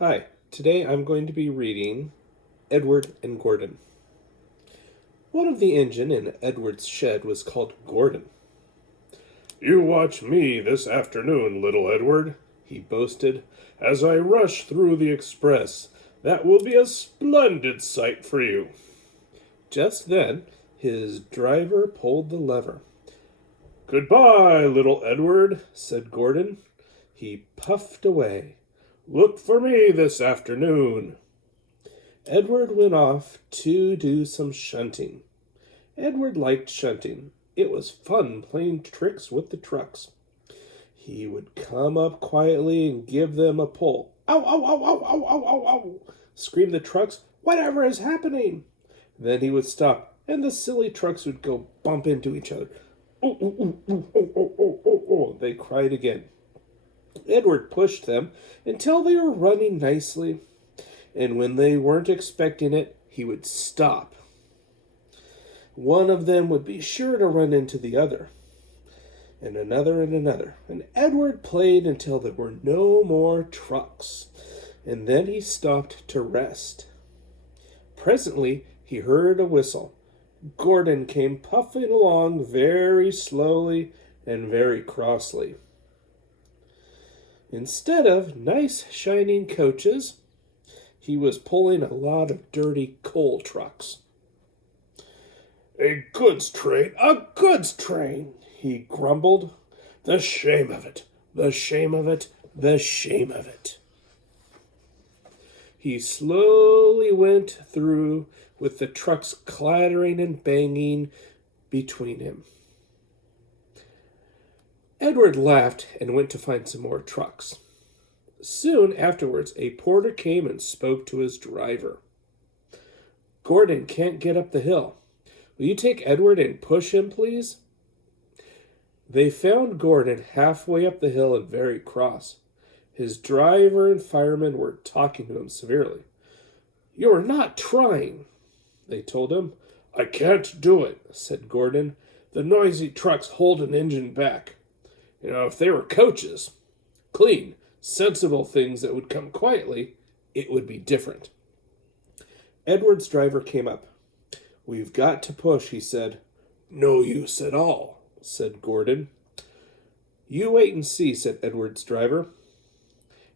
Hi, today I'm going to be reading Edward and Gordon. One of the engine in Edward's shed was called Gordon. "You watch me this afternoon, little Edward," he boasted, "as I rush through the express. That will be a splendid sight for you." Just then, his driver pulled the lever. "Goodbye, little Edward," said Gordon. He puffed away. "Look for me this afternoon." Edward went off to do some shunting. Edward liked shunting. It was fun playing tricks with the trucks. He would come up quietly and give them a pull. "Ow, ow, ow, ow, ow, ow, ow, ow!" screamed the trucks. "Whatever is happening?" Then he would stop, and the silly trucks would go bump into each other. "Oh, oh, oh, oh, oh, oh, oh, oh, oh," they cried again. Edward pushed them until they were running nicely, and when they weren't expecting it, he would stop. One of them would be sure to run into the other, and another, and Edward played until there were no more trucks, and then he stopped to rest. Presently he heard a whistle. Gordon came puffing along very slowly and very crossly. Instead of nice shining coaches, he was pulling a lot of dirty coal trucks. "A goods train, a goods train," he grumbled. "The shame of it, the shame of it, the shame of it." He slowly went through with the trucks clattering and banging between him. Edward laughed and went to find some more trucks. Soon afterwards, a porter came and spoke to his driver. "Gordon can't get up the hill. Will you take Edward and push him, please?" They found Gordon halfway up the hill and very cross. His driver and fireman were talking to him severely. "You're not trying," they told him. "I can't do it," said Gordon. "The noisy trucks hold an engine back. If they were coaches, clean, sensible things that would come quietly, it would be different." Edward's driver came up. "We've got to push," he said. "No use at all," said Gordon. "You wait and see," said Edward's driver.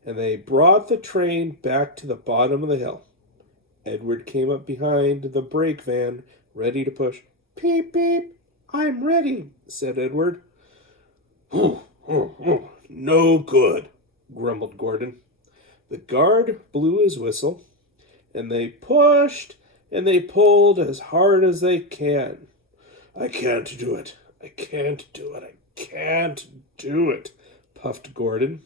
And they brought the train back to the bottom of the hill. Edward came up behind the brake van, ready to push. "Peep, peep, I'm ready," said Edward. "No good," grumbled Gordon. The guard blew his whistle, and they pushed and they pulled as hard as they can. "I can't do it. I can't do it. I can't do it," puffed Gordon.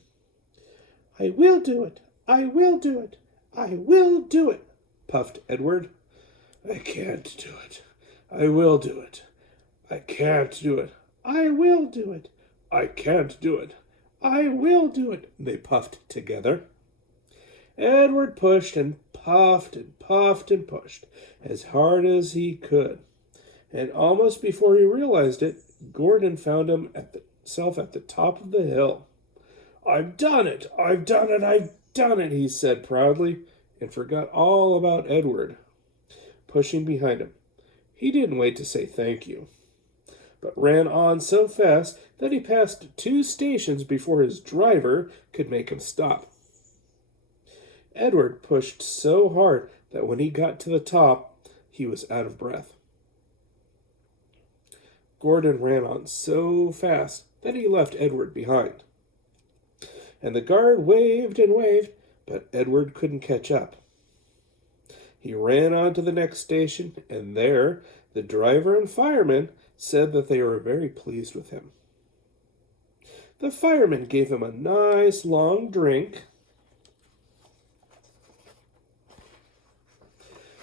"I will do it. I will do it. I will do it," puffed Edward. "I can't do it. I will do it. I can't do it. I will do it. I can't do it. I will do it," they puffed together. Edward pushed and puffed and puffed and pushed as hard as he could. And almost before he realized it, Gordon found himself at the top of the hill. "I've done it! I've done it! I've done it!" he said proudly, and forgot all about Edward pushing behind him. He didn't wait to say thank you, but ran on so fast that he passed 2 stations before his driver could make him stop. Edward pushed so hard that when he got to the top, he was out of breath. Gordon ran on so fast that he left Edward behind. And the guard waved and waved, but Edward couldn't catch up. He ran on to the next station, and there the driver and fireman said that they were very pleased with him. The fireman gave him a nice long drink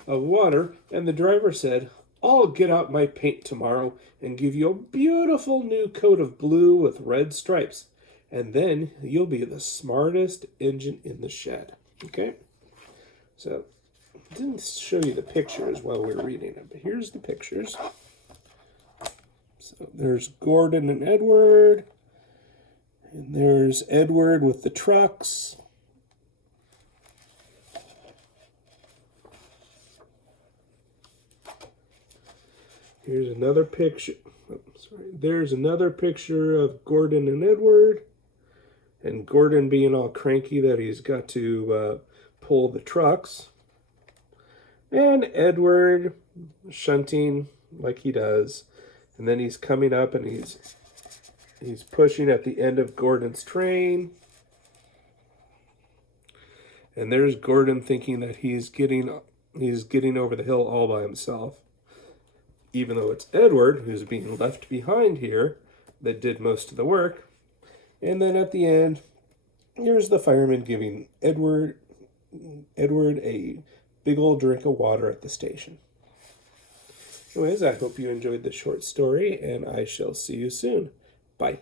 of water, and the driver said, "I'll get out my paint tomorrow and give you a beautiful new coat of blue with red stripes, and then you'll be the smartest engine in the shed." Okay? So, I didn't show you the pictures while we were reading them, but here's the pictures. So there's Gordon and Edward, and there's Edward with the trucks. Here's another picture. Oh, sorry. There's another picture of Gordon and Edward. And Gordon being all cranky that he's got to pull the trucks. And Edward shunting like he does. And then he's coming up and he's pushing at the end of Gordon's train. And there's Gordon thinking that he's getting over the hill all by himself. Even though it's Edward who's being left behind here that did most of the work. And then at the end, here's the fireman giving Edward a big old drink of water at the station. Anyways, I hope you enjoyed this short story, and I shall see you soon. Bye.